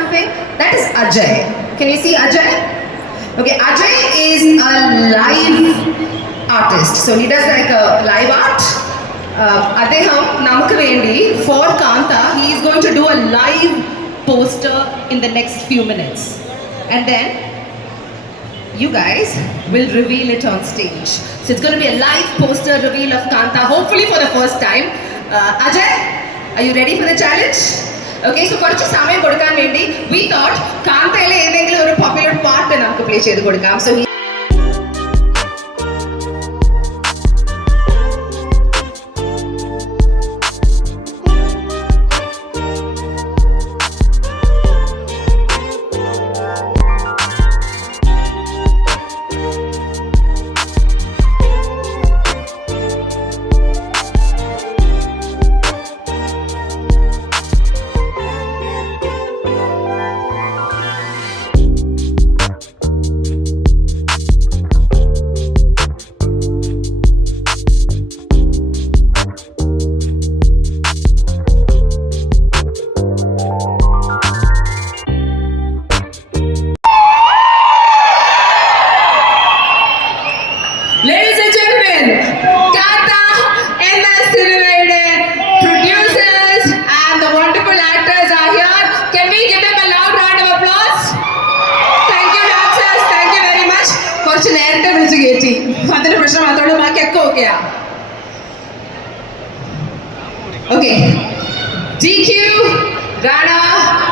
something? That is Ajay. Can you see Ajay? Okay, Ajay is a live artist. So he does like a live art. Adeham namakku vendi for Kanta, he is going to do a live poster in the next few minutes. And then you guys will reveal it on stage. So it's going to be a live poster reveal of Kanta, hopefully for the first time. Ajay, are you ready for the challenge? Okay, so കുറച്ച് സമയം കൊടുക്കാൻ വേണ്ടി we thought കാന്തയിലെ ഏതെങ്കിലും ഒരു popular പാട്ട് നമുക്ക് play ചെയ്ത് കൊടുക്കാം. So ladies and gentlemen, Kanta and the cinema producers and the wonderful actors are here. Can we give them a loud round of applause? Thank you dancers, thank you very much. കുറച്ച് നേരത്തെ വിളിച്ചു കയറ്റി അതിന് പ്രശ്നം അതോട് ബാക്കിയൊക്കെ ഓക്കെയാ. Okay, DQ, Rana,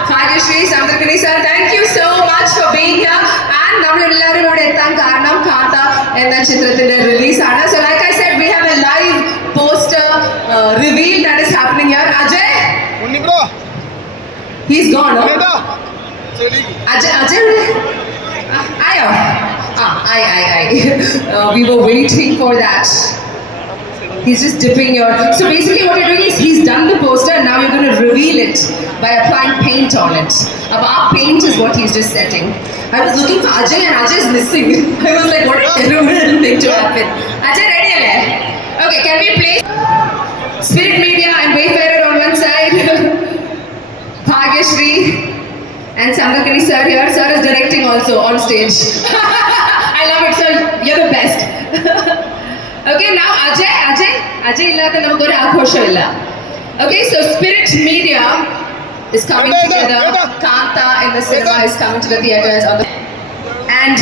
Bhagyashree, Samdrakani sir, thank you so much for being here. And നമ്മളെല്ലാവരും ഇവിടെ എത്താൻ കാരണം കാന്ത എന്ന ചിത്രത്തിന്റെ റിലീസ് ആണ്. So like I said, we have a live poster reveal that is happening here. Ajay, Unni bro, he's gone. No? Ajay, ayo. We were waiting for that. He's just dipping your. So basically, what you're doing is he's done the poster, and now you're going to reveal it by applying paint on it. Our paint is what he's just setting. I was looking for Ajay, and Ajay is missing. I was like, what a terrible thing to happen. Ajay, ready, alle? Okay, can we play Spirit Media and Wayfarer on one side, Bhagyashree and Samdrakani sir here. Sir is directing also on stage. I love it, sir. You're the best. Okay, now Ajay illada namukku oru aaghosam illa. Okay, so Spirit Media is coming together. Kanta in the cinema is coming to the theaters on the and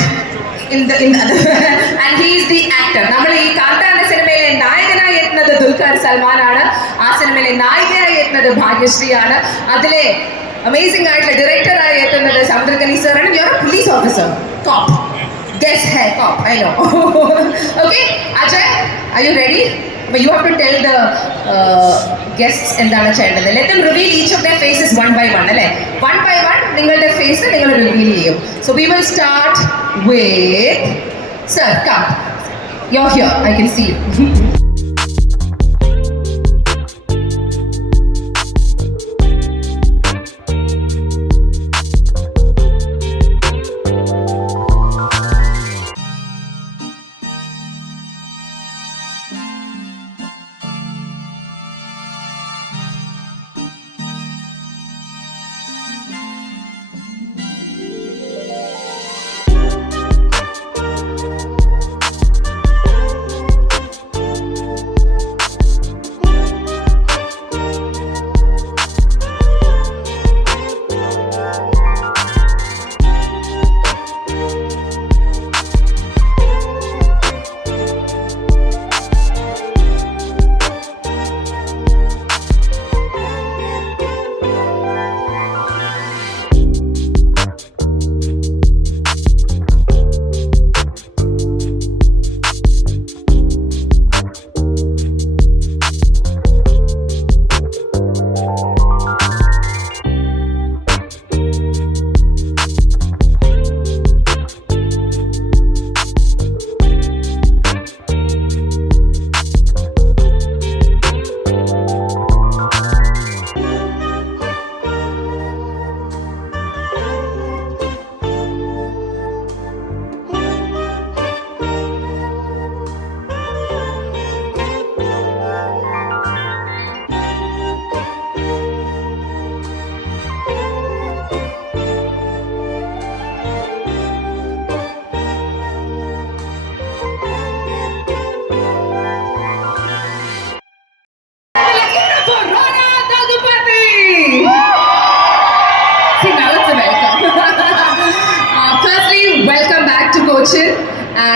and he is the actor. നമ്മൾ ഈ കാന്ത എന്ന സിനിമയിലെ നായകനായി എത്തുന്നത് ദുൽഖർ സൽമാൻ ആണ്. ആ സിനിമയിലെ നായികയായി എത്തുന്നത് ഭാഗ്യശ്രീ ആണ്. അതിലെ അമേസിംഗ് ആയിട്ടുള്ള ഡയറക്ടറായി എത്തുന്നത് സമുദ്രകനി സർ ആണ്. You are a police officer, cop. Guess hai cop, I know. Okay, Ajay, are you ready? But you have to tell the guests endana cheyandad. Let them reveal each of their faces one by one, alle. One by one, ningalude face ningal reveal cheyum. So we will start with sir, come. You're here, I can see you.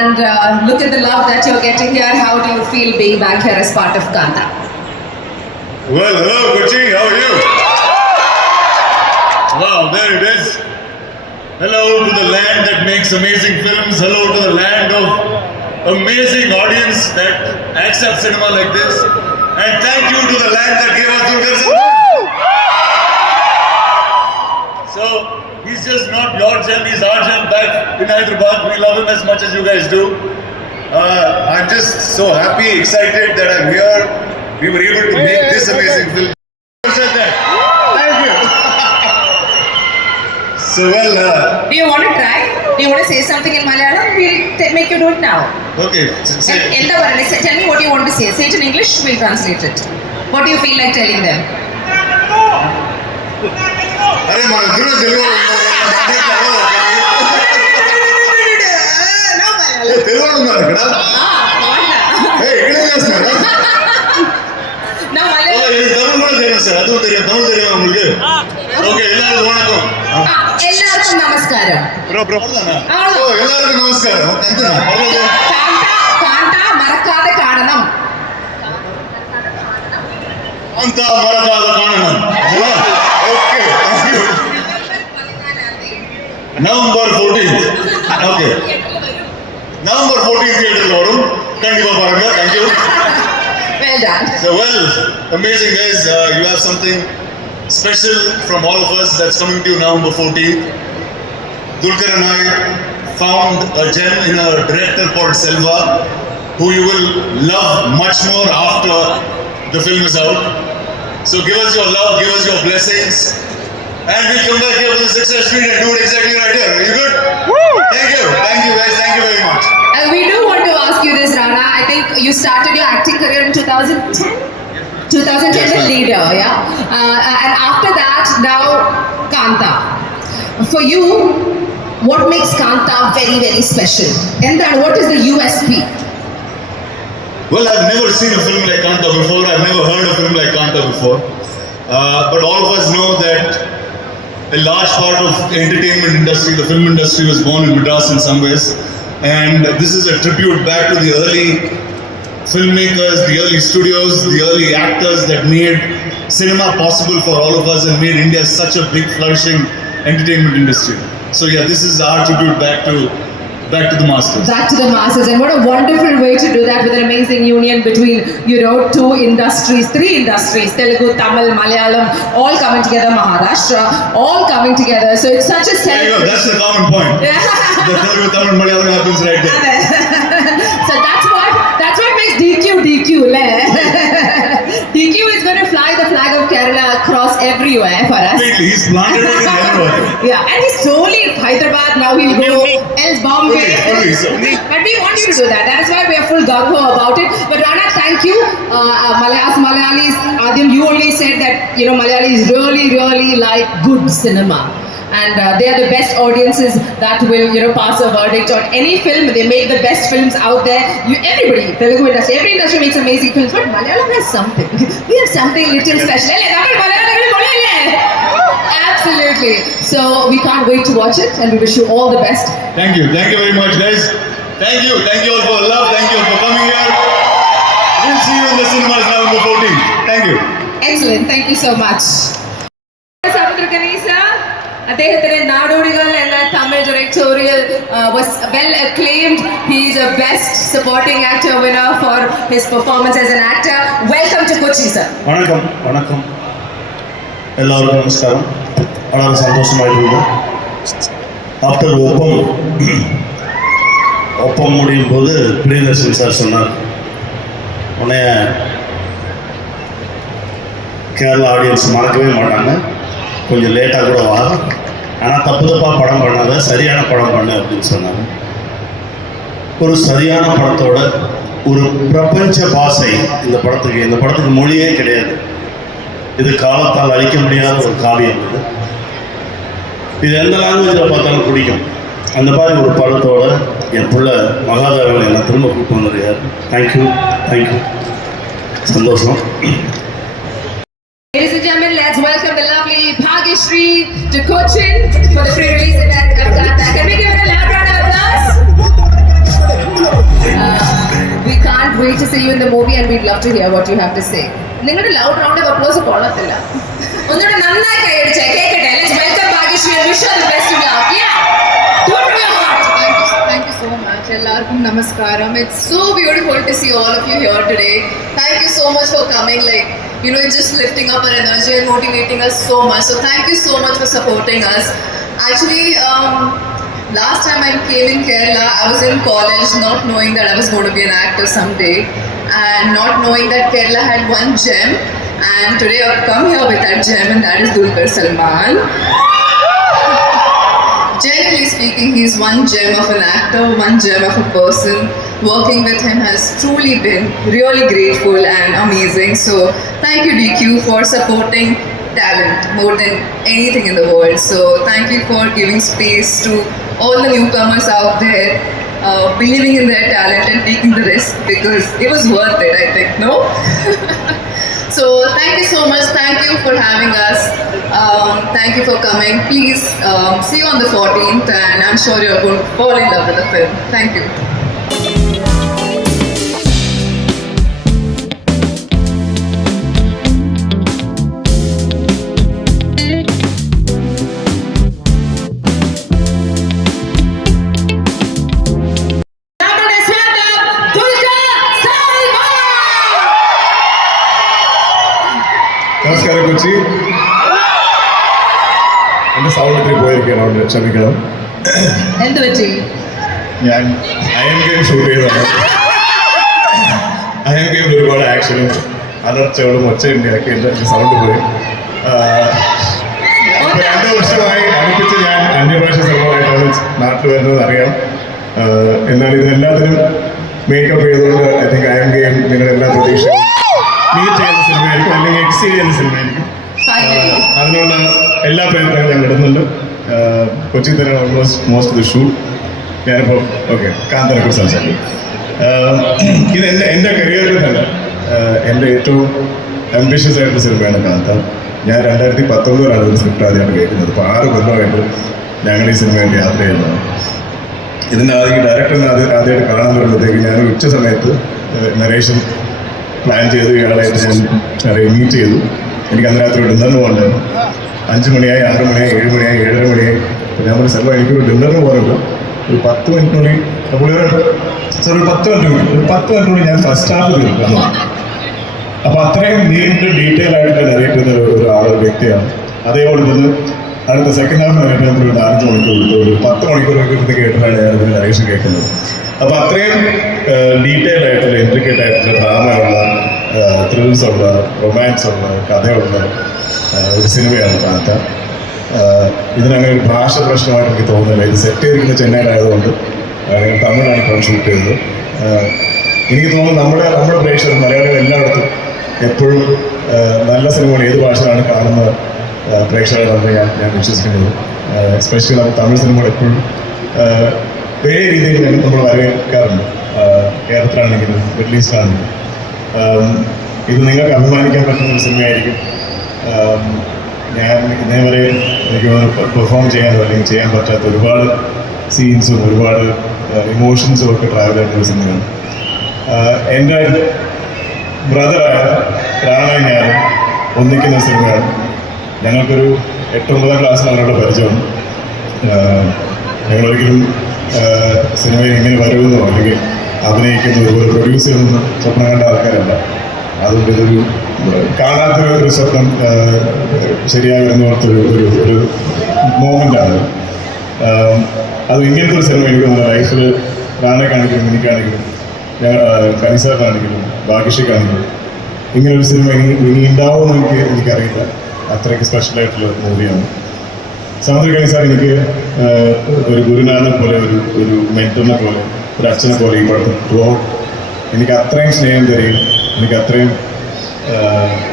and look at the love that you're getting here. How do you feel being back here as part of Kanta? Well, hello, Kochi, how are you? Wow, there it is. Hello to the land that makes amazing films. Hello to the land of amazing audience that accepts cinema like this. And thank you to the land that gave us Dulquer Salmaan. So, he's just not your gem, he's our gem back in Hyderabad. We love him as much as you guys do. I'm just so happy, excited that I'm here. We were able to make this amazing film. Who said that? Thank you. So well, Do you want to try? Do you want to say something in Malayalam? We'll make you do it now. okay. Say, Tell me what you want to say. Say it in English, we'll translate it. What do you feel like telling them? అరే మన ఇద్దరు తెలుగు తెలుగు ఉన్నారు ఇక్కడ ఇక్కడే చేస్తున్నారు தமிழ் கூட தெரியும் sir அதுவும் தெரியும் தமிழ் தெரியும் உங்களுக்கு ஓகே எல்லாருக்கும் வணக்கம் എല്ലാവർക്കും നമസ്കാരം എല്ലാവർക്കും നമസ്കാരം കാണ്ട മറക്കാതെ കാണണം అంతా మరకాద కారణం okay November 14th okay November 14th தியேட்டர்ல வரும் கண்டிப்பா பாருங்க thank you. Well done. So well, amazing guys, you have something special from all of us that's coming to you November 14th. Dulquer and I found a gem in a director called Selva, who you will love much more after the film is out. So give us your love, give us your blessings, and we'll come back here for the Success Street and do it exactly right here. Are you good? Woo! Thank you guys, thank you very much. We do want to ask you this, Rana. I think you started your acting career in 2010? 2010 Yes, as leader, yeah? And after that, now Kanta. For you, what makes Kanta very, very special? And then what is the USP? Well, I've never seen a film like Kanta before. I've never heard a film like Kanta before. But all of us know that a large part of the entertainment industry, the film industry, was born in Madras in some ways. And this is a tribute back to the early filmmakers, the early studios, the early actors that made cinema possible for all of us and made India such a big, flourishing entertainment industry. So yeah, this is our tribute back to the masters. Back to the masses, and what a wonderful way to do that with an amazing union between, you know, two industries, three industries, Telugu, Tamil, Malayalam, all coming together, Maharashtra, all coming together. So it's such a There you go, that's the common point. The Telugu, Tamil, Malayalam happens right there. So that's what makes DQ, DQ is going to fly the flag of Kerala across everywhere for us. Completely, he's planted it in everywhere. Yeah, and he's slowly in Hyderabad, now he'll go else Bombay. Fully. But we want you to do that. That is why we are full gung-ho about it. But Rana, thank you. Malayalis, Adim, you only said that, you know, Malayalis really, really like good cinema. And they are the best audiences that will, you know, pass a verdict on any film. They make the best films out there. Everybody, Telugu industry, every industry makes amazing films. But Malayalam has something. We have something little special. Absolutely. So we can't wait to watch it, and we wish you all the best. Thank you very much, guys. Thank you all for the love. Thank you all for coming here. We'll see you in the cinemas November 14th. Thank you. Excellent. Thank you so much. അദ്ദേഹത്തിന്റെ നാടോടികൾ എന്ന Tamil directorial was well acclaimed. He is a best supporting actor winner for his performance as an actor. Welcome to Kochi, sir. வணக்கம் எல்லாருக்கும் நமஸ்காரம். വളരെ സന്തോഷമായിട്ടുണ്ട്. After ஒப்பம் முடியும் போது Priyadarshan sir சொன்னார், உன்னைய கேரளா ஆடியன்ஸ் மறக்கவே மாட்டாங்க, கொஞ்சம் லேட்டாக கூட வா, ஆனால் தப்பாக படம் பண்ணாத, சரியான படம் பண்ணு அப்படின்னு சொன்னாங்க. ஒரு சரியான படத்தோட ஒரு பிரபஞ்ச பாஷை இந்த படத்துக்கு மொழியே கிடையாது. இது காலத்தால் அழிக்க முடியாத ஒரு காவியம். இது எந்த லாங்குவேஜில் பார்த்தாலும் பிடிக்கும். அந்த மாதிரி ஒரு படத்தோட என் பிள்ளை மகாதேவன் என்னை திரும்ப கூப்பிட்டு வந்துருக்காரு. தேங்க்யூ, சந்தோஷம். Ladies and gentlemen, let's welcome the lovely Bhagyashree to Cochin for the pre-release event of Kanta. Can we give it a loud round of applause? We can't wait to see you in the movie and we'd love to hear what you have to say. നിങ്ങളുടെ loud round of applause കൊള്ളത്തില്ല. ഒന്നുകൂടെ നന്നായി കൈയടിച്ചേ. കേൾക്കട്ടെ. Let's welcome Bhagyashree and wish her the best of luck. Yeah. Do it from your heart. Thank you so much. Ellarkum namaskaram. It's so beautiful to see all of you here today. Thank you so much for coming. Like, you know, it's just lifting up our energy and motivating us so much. So thank you so much for supporting us. Actually, last time I came in Kerala, I was in college not knowing that I was going to be an actor someday and not knowing that Kerala had one gem. And today I've come here with that gem, and that is Dulquer Salmaan. Generally speaking, he's one gem of an actor, one gem of a person. Working with him has truly been really grateful and amazing. So thank you, DQ, for supporting talent more than anything in the world. So thank you for giving space to all the newcomers out there, believing in their talent and taking the risk, because it was worth it, I think, no? So thank you so much. Thank you for having us. Thank you for coming. Please see you on the 14th, and I'm sure you're going to fall in love with the film. Thank you. നമസ്കാരം കൊച്ചി. എൻ്റെ sound ഇത്തിരി പോയിരിക്കണം, അതുകൊണ്ട് ക്ഷമിക്കണം. എന്ത് പറ്റി? ഞാൻ iron game shoot ചെയ്തതാണ്. Iron ഗെയിമിൽ ഒരുപാട് ആക്ഷനും അലർച്ചകളും ഒച്ചയുണ്ടാക്കി എൻ്റെ സൗണ്ട് പോയി. ഇപ്പോൾ 2 വർഷമായി അടുപ്പിച്ച് ഞാൻ അന്യഭാഷ സിനിമയായിട്ടാണ് നാട്ടിൽ വരുന്നത് അറിയാം. എന്നാൽ ഇതിനെല്ലാത്തിനും മേക്കപ്പ് ചെയ്തുകൊണ്ട് ഐ തിങ്ക് അയൺ ഗെയിം നിങ്ങളെല്ലാ പ്രതീക്ഷയും മീറ്റ് ചെയ്യുന്ന സിനിമയായിരിക്കും, അല്ലെങ്കിൽ എക്സീഡ് ചെയ്യുന്ന സിനിമയായിരിക്കും. അതിനുള്ള എല്ലാ പ്രയത്നങ്ങളും ഞാൻ ഇടുന്നുണ്ട്. കൊച്ചി തന്നെ ഓൾമോസ്റ്റ് മോസ്റ്റ് ദി ഷൂട്ട്. ഞാനിപ്പോൾ ഓക്കെ കാന്തനെ കുറിച്ച് സംസാരിക്കും. ഇത് എൻ്റെ കരിയറിൽ തന്നെ എൻ്റെ ഏറ്റവും അംബിഷ്യസ് ആയിട്ടുള്ള സിനിമയാണ് കാന്ത. ഞാൻ 2019 ഒരു സ്ക്രിപ്റ്റ് ആദ്യമാണ് കേൾക്കുന്നത്. അപ്പോൾ 6 കൊല്ലമായിട്ട് ഞങ്ങൾ ഈ സിനിമയായിട്ട് യാത്ര ചെയ്യുന്നതാണ്. ഇതിൻ്റെ ഡയറക്ടറിനെ ആദ്യമായിട്ട് കാണാൻ വരുമ്പോഴത്തേക്ക് ഞാൻ ഉച്ച സമയത്ത് നരേഷൻ പ്ലാൻ ചെയ്ത് ഇയാളായിട്ട് ഞാൻ മീറ്റ് ചെയ്തു. എനിക്ക് അന്ന് രാത്രി ഡിന്നറിന് പോകണ്ടായിരുന്നു. 5 മണിയായി, 6 മണിയായി, 7 മണിയായി, 7:30 മണിയായി. അപ്പോൾ ഞാൻ പറഞ്ഞ സ്ഥലം എനിക്കൊരു ഡിന്നറിന് പോകുമ്പോൾ ഒരു 10 മിനിറ്റിനുള്ളിൽ അപ്പോൾ ഒരു 10 മിനിറ്റിനുള്ളിൽ ഞാൻ ഫസ്റ്റ് ഹാഫ് തീർക്കുന്നു. അപ്പോൾ അത്രയും നീണ്ട് ഡീറ്റെയിൽ ആയിട്ട് അറിയിക്കുന്ന ഒരു വ്യക്തിയാണ്. അതേപോലെ തന്നെ അടുത്ത സെക്കൻഡ് ഹാഫ് വരെ നമ്മൾ ഒരു 4 മണിക്കൂർ കൊടുത്തു, 10 മണിക്കൂർ കേട്ടിട്ടാണ് ഞാൻ ഇതിൻ്റെ നരേഷൻ കേൾക്കുന്നത്. അപ്പോൾ അത്രയും ഡീറ്റെയിൽ ആയിട്ടുള്ള ഇൻട്രിക്കേറ്റ് ആയിട്ടുള്ള ഡ്രാമയുള്ള ത്രിൽസ് ഉള്ള റൊമാൻസ് ഉള്ള കഥയുള്ള ഒരു സിനിമയാണ് കാന്ത. ഇതിനങ്ങനെ ഒരു ഭാഷ പ്രശ്നമായിട്ട് എനിക്ക് തോന്നുന്നില്ല. ഇത് സെറ്റ് ചെയ്തിരിക്കുന്ന ചെന്നൈയിലായതുകൊണ്ട് തമിഴാണ് ഇപ്പോൾ ഷൂട്ട് ചെയ്തത്. എനിക്ക് തോന്നുന്നു നമ്മുടെ പ്രേക്ഷകർ മലയാളികൾ എല്ലായിടത്തും എപ്പോഴും നല്ല സിനിമകൾ ഏത് ഭാഷയിലാണ് കാണുന്ന പ്രേക്ഷകരാണെന്ന് ഞാൻ വിശ്വസിക്കുന്നത്. എസ്പെഷ്യലി നമ്മൾ തമിഴ് സിനിമകൾ എപ്പോഴും വേറെ രീതിയിൽ നമ്മൾ വരവേൽക്കാറുണ്ട്. കേരളത്തിലാണെങ്കിലും മിഡിൽ ഈസ്റ്റിലാണെങ്കിലും ഇത് നിങ്ങൾക്ക് അഭിമാനിക്കാൻ പറ്റുന്ന ഒരു സിനിമയായിരിക്കും. ഞാൻ ഇതേവരെ എനിക്ക് പെർഫോം ചെയ്യാനോ അല്ലെങ്കിൽ ചെയ്യാൻ പറ്റാത്ത ഒരുപാട് സീൻസും ഒരുപാട് ഇമോഷൻസും ഒക്കെ ട്രാവൽ ആയിട്ടുള്ള സിനിമയാണ്. എൻ്റെ ബ്രദറായ റാണയും ഞാനും ഒന്നിക്കുന്ന സിനിമയാണ്. ഞങ്ങൾക്കൊരു 8-9 ക്ലാസ്സിലാണ് അവരുടെ പരിചയമാണ്. ഞങ്ങളൊരിക്കലും സിനിമയിൽ ഇങ്ങനെ വരുമെന്നോ അല്ലെങ്കിൽ അഭിനയിക്കുന്നു ഒരു പ്രൊഡ്യൂസ് ചെയ്യുന്ന സ്വപ്നം കണ്ട ആൾക്കാരല്ല. അതുകൊണ്ട് ഇതൊരു കാണാത്തൊരു സ്വപ്നം ശരിയായി വരുന്നോർത്തൊരു മോമെൻ്റാണ്. അത് ഇങ്ങനത്തെ ഒരു സിനിമ എനിക്ക് തോന്നുന്നു ലൈഫിൽ റാണയ്ക്കാണെങ്കിലും എനിക്കാണെങ്കിലും കനിസാറിനാണെങ്കിലും ഭാഗ്യശ്രീക്കാണെങ്കിലും ഇങ്ങനൊരു സിനിമ ഇനി ഉണ്ടാവുമെന്ന് എനിക്കറിയില്ല. അത്രയ്ക്ക് സ്പെഷ്യലായിട്ടുള്ള മൂവിയാണ്. സമുദ്ര കനിസാർ എനിക്ക് ഒരു ഗുരുനാനെ പോലെ ഒരു മെന്ററിനെ പോലെ ഒരു അച്ഛനെ പോലെ ഈ പടത്തിൽ ത്രൂ എനിക്ക് അത്രയും സ്നേഹം തരികയും എനിക്ക് അത്രയും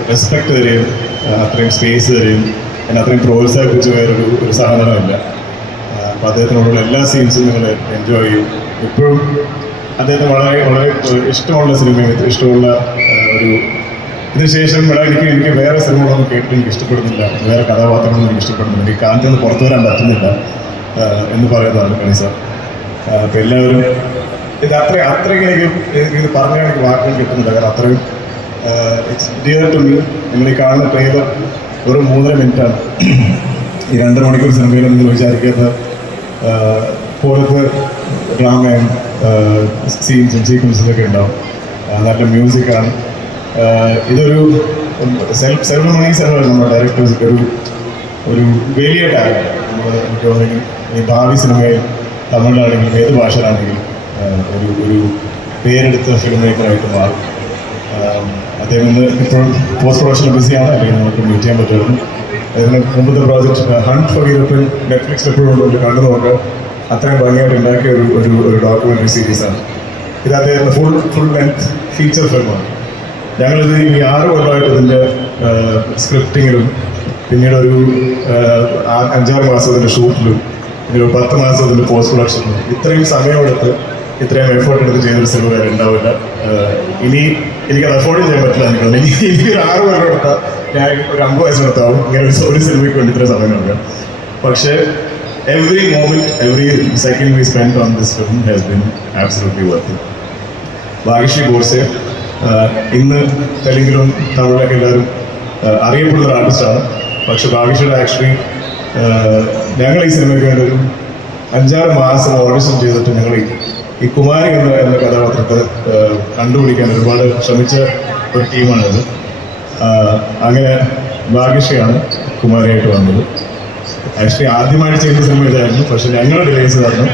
റെസ്പെക്ട് തരികയും അത്രയും സ്പേസ് തരികയും എന്നെ അത്രയും പ്രോത്സാഹിപ്പിച്ച വേറൊരു സാധനമില്ല. അപ്പോൾ അദ്ദേഹത്തിനോടുള്ള എല്ലാ സീൻസും നിങ്ങൾ എൻജോയ് ചെയ്യും. എപ്പോഴും അദ്ദേഹത്തിന് വളരെ വളരെ ഇഷ്ടമുള്ള സിനിമയും ഇഷ്ടമുള്ള ഒരു ഇതിനുശേഷം എനിക്ക് വേറെ സിനിമകളൊന്നും കേട്ടിട്ട് എനിക്ക് ഇഷ്ടപ്പെടുന്നില്ല, വേറെ കഥാപാത്രങ്ങളൊന്നും എനിക്ക് ഇഷ്ടപ്പെടുന്നില്ല, എനിക്ക് കാലത്ത് നിന്ന് പുറത്തു വരാൻ പറ്റുന്നില്ല എന്ന് പറയുന്നതാണ് കണി സാർ. അപ്പോൾ എല്ലാവരും ഇത് അത്രയ്ക്ക് ഇത് പറഞ്ഞാൽ എനിക്ക് വാക്കുകൾ കിട്ടുന്നില്ല. കാരണം അത്രയും ഇറ്റ്സ് ഡിയർ ടു മീ. നിങ്ങൾ ഈ കാണുന്ന ട്രെയിലർ ഒരു 3.5 മിനിറ്റാണ്. ഈ 2 മണിക്കൂർ സിനിമയിൽ നിങ്ങൾ വിചാരിക്കാത്ത പോലത്തെ ഡ്രാമയും സീൻസും സീക്വൻസൊക്കെ ഉണ്ടാവും. നല്ല മ്യൂസിക്കാണ്. ഇതൊരു സെൽഫ് മണീസ് ആണ് നമ്മുടെ ഡയറക്ടേഴ്സ് ഒരു വലിയ ടാലന്റ്. എനിക്ക് തോന്നുന്നു ഈ ഭാവി സിനിമയിൽ തമിഴിലാണെങ്കിലും ഏത് ഭാഷയിലാണെങ്കിലും ഒരു പേരെടുത്ത ഫിലിം മേക്കറായിട്ട് മാറും. അദ്ദേഹം ഇന്ന് ഇപ്പോഴും പോസ്റ്റ് പ്രൊഡക്ഷനിൽ ബിസിയാണ്, അല്ലെങ്കിൽ നമുക്ക് മീറ്റ് ചെയ്യാൻ പറ്റുമായിരുന്നു. അതിന് മുമ്പത്തെ പ്രോജക്റ്റ് ഹണ്ട് ഫോർ യൂറോപ്പിൽ നെറ്റ്ഫ്ലിക്സിൽ എപ്പോഴും കൊണ്ട് കണ്ടു നോക്കുക. അത്രയും ഭംഗിയായിട്ട് ഉണ്ടാക്കിയ ഒരു ഡോക്യുമെൻ്ററി സീരീസാണ് ഇത്. അദ്ദേഹത്തിൻ്റെ ഫുൾ ലെങ്ത് ഫീച്ചർ ഫിലിമാണ്. ഞങ്ങളിത് ഈ 6 കൊല്ലമായിട്ട് ഇതിൻ്റെ സ്ക്രിപ്റ്റിങ്ങിലും പിന്നീട് ഒരു 5-6 മാസത്തിൻ്റെ ഷൂട്ടിലും പിന്നെ ഒരു 10 മാസത്തിൻ്റെ പോസ്റ്റ് പ്രൊഡക്ഷനിലും ഇത്രയും സമയമെടുത്ത് ഇത്രയും എഫേർട്ട് എടുത്ത് ചെയ്തൊരു സിനിമ വരെ ഉണ്ടാവില്ല. ഇനി എനിക്കത് അഫോർഡ് ചെയ്യാൻ പറ്റില്ല. എനിക്ക് ഒരു 6 കൊല്ലം എടുത്താൽ ഞാൻ ഒരു 50 വയസ്സെടുത്താവും ഇങ്ങനെ ഒരു സിനിമയ്ക്ക് വേണ്ടി ഇത്രയും സമയം നോക്കാം. പക്ഷേ every moment, every second we spent on this film has been absolutely worth it. Bhagyashree Godse ഇന്ന് തെലുങ്കിലും തമിഴിലൊക്കെ എല്ലാവരും അറിയപ്പെടുന്ന ഒരു ആർട്ടിസ്റ്റാണ്. പക്ഷെ ഭാഗ്യശ്രീയുടെ ആക്ച്വലി ഞങ്ങൾ ഈ സിനിമയ്ക്ക് വേണ്ടി ഒരു 5-6 മാസം ഓഡിഷൻ ചെയ്തിട്ട് ഞങ്ങൾ ഈ കുമാരി എന്ന കഥാപാത്രത്തെ കണ്ടുപിടിക്കാൻ ഒരുപാട് ശ്രമിച്ച ഒരു ടീമാണിത്. അങ്ങനെ ഭാഗ്യശ്രീയാണ് കുമാരിയായിട്ട് വന്നത്. ആക്ച്വലി ആദ്യമായിട്ട് ചെയ്യുന്ന സിനിമ ഇതായിരുന്നു. പക്ഷെ ഞങ്ങൾ ഡിലൈസ് കാരണം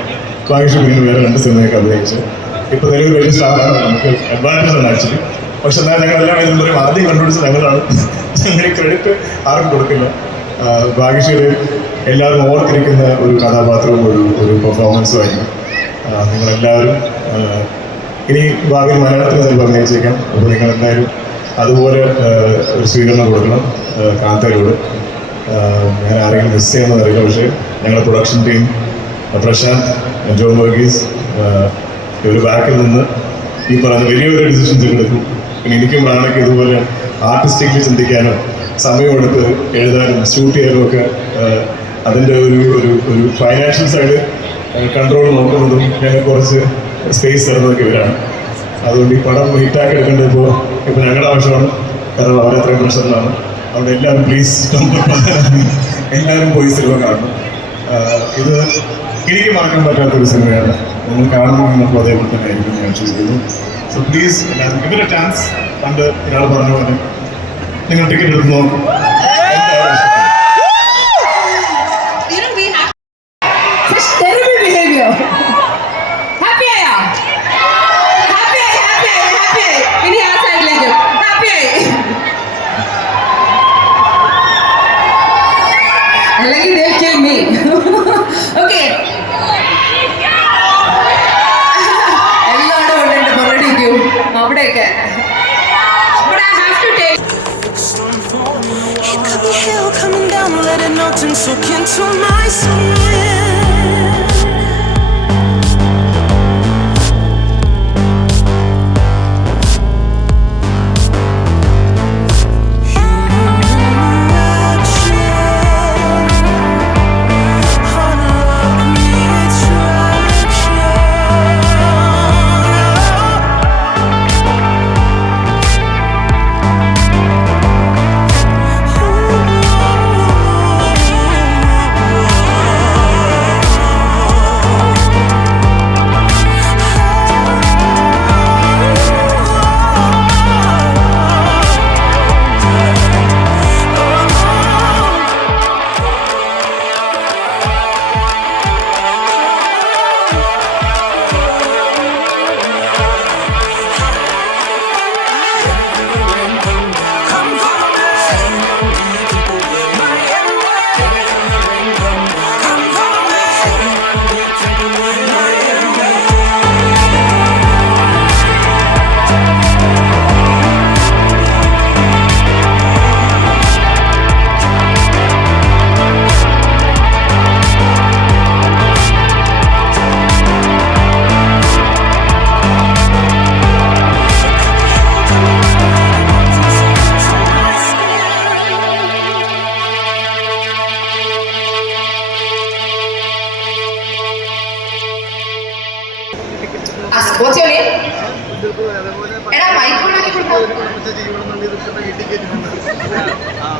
ഭാഗ്യശ്രീ പിന്നീട് വേറെ 2 സിനിമയൊക്കെ അഭിനയിച്ചു. ഇപ്പോൾ തെലുങ്ക് വലിയ സ്റ്റാറാണ്, നമുക്ക് അഡ്വാൻറ്റേജ് ആണ് ആക്ച്വലി. പക്ഷെ എന്നാൽ ഞങ്ങളെല്ലാം ഇതിൽ പറയും ആദ്യം കണ്ടുപിടിച്ചത് ഞങ്ങളാണ്. ഞങ്ങൾ ക്രെഡിറ്റ് ആർക്കും കൊടുക്കില്ല. ഭാഗ്യശ്രീയുടെ എല്ലാവരും ഓർത്തിരിക്കുന്ന ഒരു കഥാപാത്രവും ഒരു പെർഫോമൻസും ആയിരിക്കും. നിങ്ങളെല്ലാവരും ഇനി ഭാവിയിൽ മലയാളത്തിൽ ചിലപ്പോൾ അഭിനയിച്ചേക്കാം. അപ്പോൾ നിങ്ങളെല്ലാവരും അതുപോലെ ഒരു സ്വീകരണം കൊടുക്കണം കാന്തയോട്. ഞാൻ ആരെങ്കിലും മിസ് ചെയ്യുന്നത് അറിയില്ല. പക്ഷേ ഞങ്ങളുടെ പ്രൊഡക്ഷൻ ടീം പ്രശാന്ത്, ജോൺ വർഗീസ് ഇവർ ബാക്കിൽ നിന്ന് ഈ പറയുന്ന വലിയൊരു ഡിസിഷൻസ് എടുക്കും. പിന്നെ എനിക്കും വേണമെങ്കിൽ ഇതുപോലെ ആർട്ടിസ്റ്റിക്കലി ചിന്തിക്കാനും സമയമെടുത്ത് എഴുതാനും ഷൂട്ട് ചെയ്യാനും ഒക്കെ അതിൻ്റെ ഒരു ഫൈനാൻഷ്യൽ സൈഡ് കൺട്രോൾ നോക്കുന്നതും ഞങ്ങൾ കുറച്ച് സ്പേസ് തരുന്നതൊക്കെ ഇവരാണ്. അതുകൊണ്ട് ഈ പടം ഹിറ്റാക്കി എടുക്കേണ്ടത് ഇപ്പോൾ ഞങ്ങളുടെ ആവശ്യമാണ്. കാരണം അവരത്രയും പ്രശ്നങ്ങളാണ്. അവിടെ എല്ലാവരും പ്ലീസ് എല്ലാവരും പോയി സിനിമ കാണണം. ഇത് എനിക്ക് മറക്കാൻ പറ്റാത്തൊരു സിനിമയാണ്. നിങ്ങൾ കാണുമ്പോൾ അതേപോലെ തന്നെ ആയിരിക്കും ഞാൻ വിശ്വസിക്കുന്നു. സോ പ്ലീസ് എല്ലാവരും ഇവരുടെ ചാൻസ്. പണ്ട് ഒരാൾ പറഞ്ഞ പോലെ നിങ്ങൾ ടിക്കറ്റ് എടുത്ത് നോക്കും. Coming down, let it melt and soak into my skin.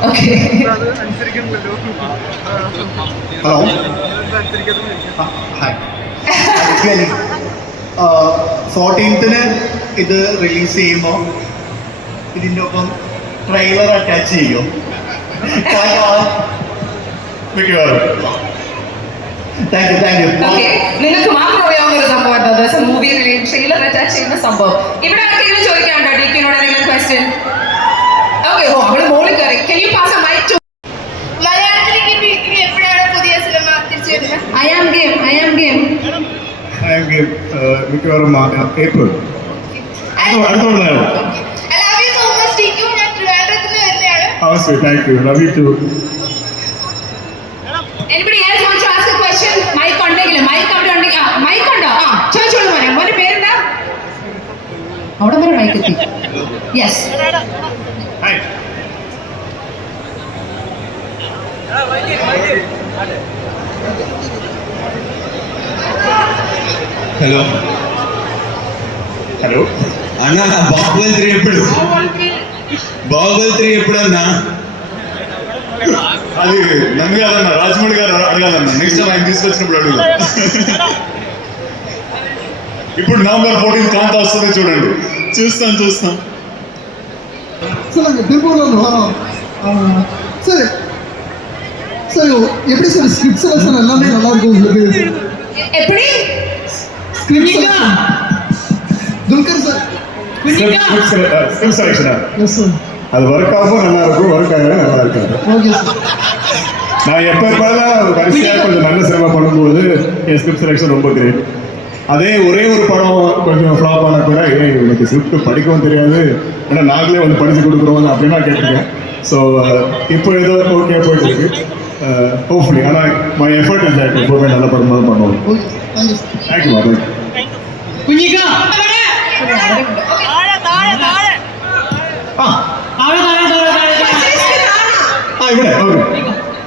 Okay hello hi 14th ഇത് റിലീസ് ചെയ്യുമ്പോൾ ഇതിൻ്റെ ഒപ്പം ട്രെയിലർ അറ്റാച്ച് ചെയ്യും മിക്കവാറും താങ്ക് യു ഓക്കെ നിങ്ങൾക്ക് മാത്രം അറിയാവുന്ന ഒരു സംഭവം മൂവി ട്രെയിലർ അറ്റാച്ച് ചെയ്യുന്ന സംഭവം ഇവിടെ ആർക്കെങ്കിലും ചോദിക്കാനുണ്ടോ ഡിക്കിനോട് എന്തെങ്കിലും ക്വസ്റ്റ്യൻ ഓക്കെ ഓ അവിടെ മോളിൽ കയറി can you pass a mic to മലയാളത്തിലേക്ക് ഇനി എപ്പോഴാണ് പുതിയ സിനിമ തിരിച്ചു വരുന്നത്? ഐ ആം ഗെയിം മിക്കവാറും ഏപ്രിൽ അടുത്തുള്ളതായോ I love you so much, DQ. ഞാൻ ട്രിവാൻഡ്രത്തിൽ നിന്ന് വരുന്നതാണ്. അവസ്ഥ thank you love you too Anybody else wants to ask a question? Mic ഉണ്ടെങ്കിൽ മൈക്ക് അവിടെ ഉണ്ടെങ്കിൽ മൈക്ക് ഉണ്ടോ ചോദിച്ചോളൂ മോനെ മോന്റെ പേരെന്താ അവിടെ വരെ മൈക്ക് എത്തി യെസ് ഹായ് ഹലോ ഹലോ అన్న బాహుబలి 3 ఎప్పుడు బాహుబలి 3 ఎప్పుడన్నా అది నన్ను కాదన్న రాజమౌళి గారు అడగాలన్న నెక్స్ట్ టైం ఆయన తీసుకొచ్చినప్పుడు అడుగు ఇప్పుడు నవంబర్ 14 కాంత వస్తుంది చూడండి చూస్తాం சொல்லுங்க திருப்பூர்லேருந்து வரோம் சரி சரி எப்படி சார் ஸ்கிரிப்ட் செலக்ஷன் எல்லாமே நல்லா இருக்கும் உங்களுக்கு എപ്പടി script selection Dulquer sir script செலெக்ஷனா எஸ் சார் அது ஒர்க் ஆகும் நல்லா இருக்கும் ஒர்க் ஆகவே நல்லா இருக்காது ஓகே சார் நான் எப்போ எப்போதான் வரிசையாக கொஞ்சம் நல்ல சினிமா பண்ணும்போது என் ஸ்கிரிப்ட் செலெக்ஷன் ரொம்ப கிரேட் அதே ஒரே ஒரு படம் கொஞ்சம் ஃப்ளாப் ஆன கூட எனக்கு ஸ்கிரிப்ட் படிக்கவும் தெரியாது ஏன்னா நாங்களே வந்து படித்து கொடுக்குறோம் அப்படின்னா கேட்டிருக்கேன் ஸோ இப்போ ஏதோ ஓகே போயிட்டு இருக்கு ஹோப்ஃபுல்லி ஆனால் மை எஃபர்ட் இஸ் தட் எப்போவுமே நல்ல படமாக பண்ணுவோம் okay thank you sir thank you thank you ഇവിടെ ഓക്കെ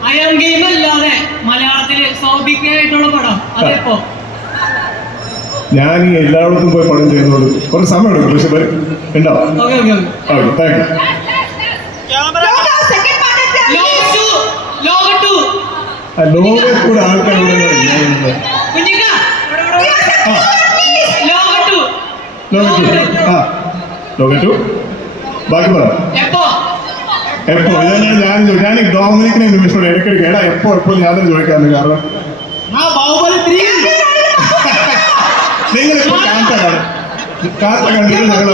അയാം ഗെയിം അല്ലാതെ മലയാളത്തില് സൗഭികമായിട്ടുള്ള പടം അതെപ്പോ ഞാൻ ഈ എല്ലായിടത്തും പോയി പടം ചെയ്യുന്നതുകൊണ്ട് കുറച്ച് സമയം എടുക്കും പക്ഷെ ഉണ്ടാവും ഓക്കെ ഓക്കെ ഓക്കെ താങ്ക് ലോകട്ടു യു ലോകത്ത് കൂടെ ആൾക്കാരുണ്ട് കുഞ്ഞിക്ക ആ ലോകട്ടു ലോകത്ത് ആ ലോകത്തു ബാക്കി പറ എപ്പോ എപ്പോ ഞാൻ ഡൊമിനിക്കിനെ നിമിഷം ഇടയ്ക്കിടയ്ക്ക് എടാ എപ്പോ ഞാനും ചോദിക്കാറുണ്ട് കാരണം ആ ബാഹുബലി 3 നിങ്ങളിപ്പോ കാത്ത കണ്ടിട്ട് ഞങ്ങൾ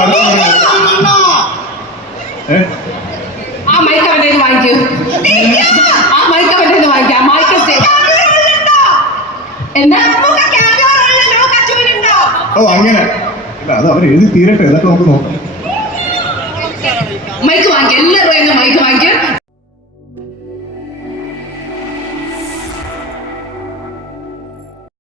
ആ മൈക്ക് അവന്റെ കയ്യിൽ വാങ്ങിക്കൂ ആ മൈക്ക് അവന്റെ കയ്യിൽ വാങ്ങിക്കാം ആ മൈക്ക് എന്താ ഓ അങ്ങനെ ഇല്ല അത് അവർ എഴുതി തീരട്ടെ ഇതൊക്കെ നമുക്ക് നോക്കാം മൈക്ക് വാങ്ങിക്കും എല്ലാവരും മൈക്ക് വാങ്ങിക്കും